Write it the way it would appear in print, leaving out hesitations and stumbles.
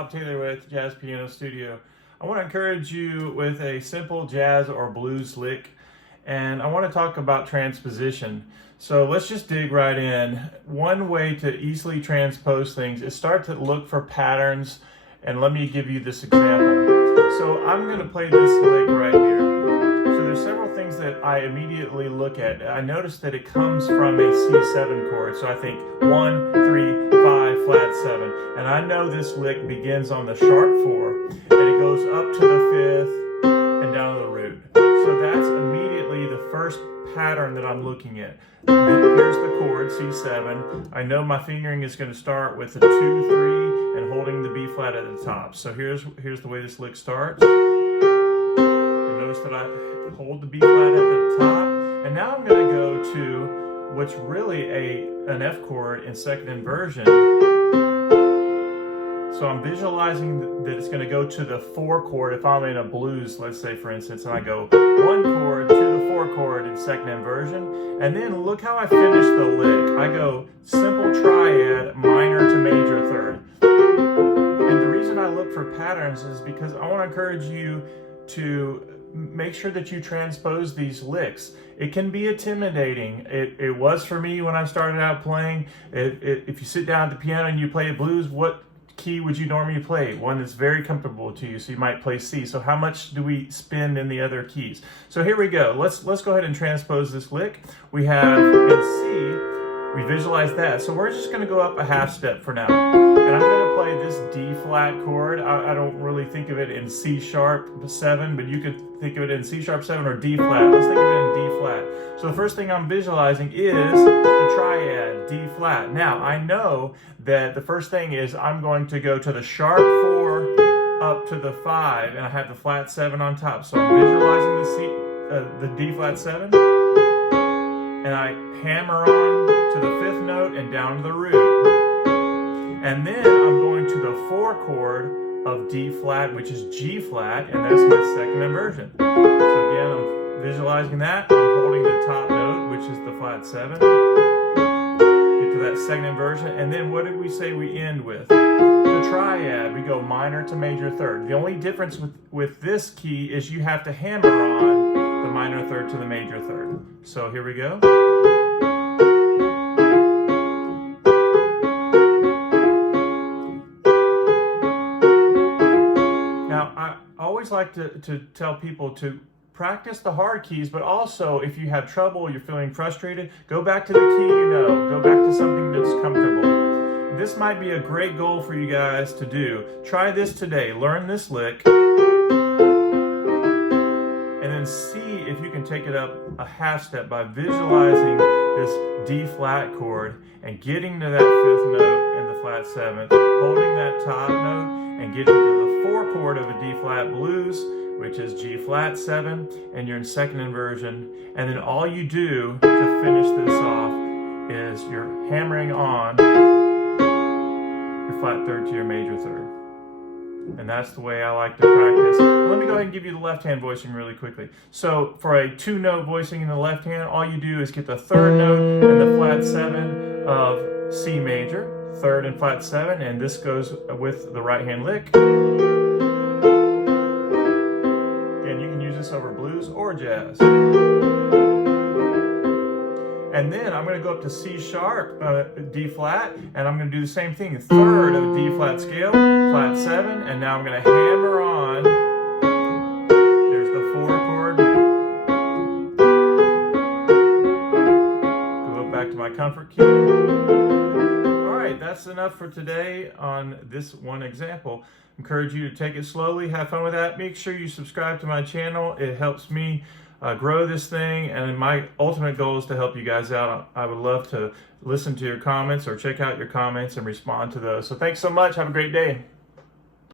Bob Taylor with Jazz Piano Studio. I want to encourage you with a simple jazz or blues lick, and I want to talk about transposition. So let's just dig right in. One way to easily transpose things is start to look for patterns, and let me give you this example. So I'm going to play this lick right here. So there's several things that I immediately look at. I notice that it comes from a C7 chord, so I think 1, 3, 5, flat 7. And I know this lick begins on the sharp 4, and it goes up to the 5th and down to the root. So that's immediately the first pattern that I'm looking at. Here's the chord, C7. I know my fingering is going to start with a 2, 3, and holding the B flat at the top. So here's the way this lick starts. And notice that I hold the B flat at the top. And now I'm going to go to what's really an F chord in second inversion. So I'm visualizing that it's going to go to the 4 chord if I'm in a blues, let's say for instance, and I go 1 chord to the 4 chord in second inversion. And then look how I finish the lick. I go simple triad, minor to major third. And the reason I look for patterns is because I want to encourage you to make sure that you transpose these licks. It can be intimidating. It was for me when I started out playing. If you sit down at the piano and you play a blues, what key would you normally play? One that's very comfortable to you, so you might play C. So how much do we spend in the other keys? So here we go. Let's go ahead and transpose this lick. We have in C, we visualize that. So we're just going to go up a half step for now. And I'm going to play this D flat chord. I don't really think of it in C sharp 7, but you could think of it in C sharp 7 or D flat. Let's think of it in D flat. So the first thing I'm visualizing is the triad, D flat. Now I know that the first thing is I'm going to go to the sharp 4 up to the 5, and I have the flat 7 on top. So I'm visualizing the D flat 7, and I hammer on to the 5th note and down to the root. And then I'm going to the 4 chord of D flat, which is G flat, and that's my second inversion. So again, I'm visualizing that. I'm holding the top note, which is the flat 7. Get to that second inversion, and then what did we say we end with? The triad. We go minor to major third. The only difference with this key is you have to hammer on the minor third to the major third. So here we go. Like to tell people to practice the hard keys, but also if you have trouble, you're feeling frustrated, go back to the key you know, go back to something that's comfortable. This might be a great goal for you guys to do. Try this today, learn this lick, and then see if you can take it up a half step by visualizing this D flat chord and getting to that 5th note and the flat 7th, holding that top note and getting to the 4 chord of a D flat blues, which is G flat 7, and you're in second inversion. And then all you do to finish this off is you're hammering on your flat 3rd to your major 3rd. And that's the way I like to practice. Let me go ahead and give you the left hand voicing really quickly. So for a 2-note voicing in the left hand, all you do is get the 3rd note and the flat 7 of C major, 3rd and flat 7, and this goes with the right hand lick. Again, you can use this over blues or jazz. And then I'm going to go up to C sharp, D flat, and I'm going to do the same thing. 3rd of D flat scale, flat 7, and now I'm going to hammer on. There's the 4 chord. Go back to my comfort key. That's enough for today on this one example. Encourage you to take it slowly, have fun with that. Make sure you subscribe to my channel. It helps me grow this thing, and my ultimate goal is to help you guys out. I would love to listen to your comments or check out your comments and respond to those. So thanks so much. Have a great day.